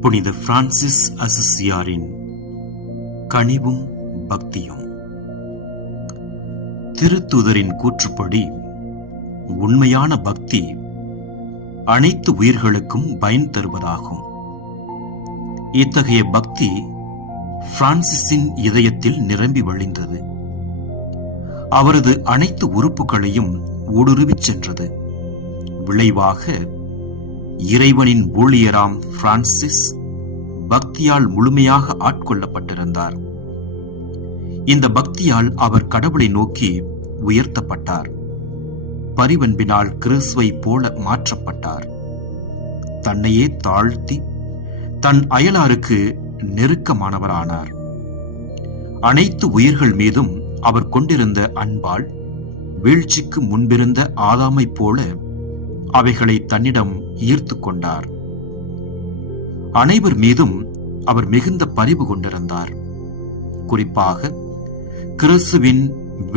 புனித பிரான்சிஸ் அசிசியாரின் கனிவும் பக்தியும். திருத்துதரின் கூற்றுப்படி உண்மையான பக்தி அனைத்து உயிர்களுக்கும் பயன் தருவதாகும். இத்தகைய பக்தி பிரான்சிஸின் இதயத்தில் நிரம்பி வழிந்தது. அவரது அனைத்து உறுப்புகளையும் ஊடுருவிச் சென்றது. விளைவாக இறைவனின் ஊழியராம் பிரான்சிஸ் பக்தியால் முழுமையாக ஆட்கொள்ளப்பட்டிருந்தார். இந்த பக்தியால் அவர் கடவுளை நோக்கி உயர்த்தப்பட்டார். பரிவன்பினால் கிறிஸ்துவை போல மாற்றப்பட்டார். தன்னையே தாழ்த்தி தன் அயலாருக்கு நெருக்கமானவரானார். அனைத்து உயிர்கள் மீதும் அவர் கொண்டிருந்த அன்பால் வீழ்ச்சிக்கு முன்பிருந்த ஆதாமைப் போல அவைகளை தன்னிடம் ஈர்த்து கொண்டார் அனைவர் மீதும் அவர் மிகுந்த பரிவு கொண்டிருந்தார். குறிப்பாக கிறிஸ்துவின்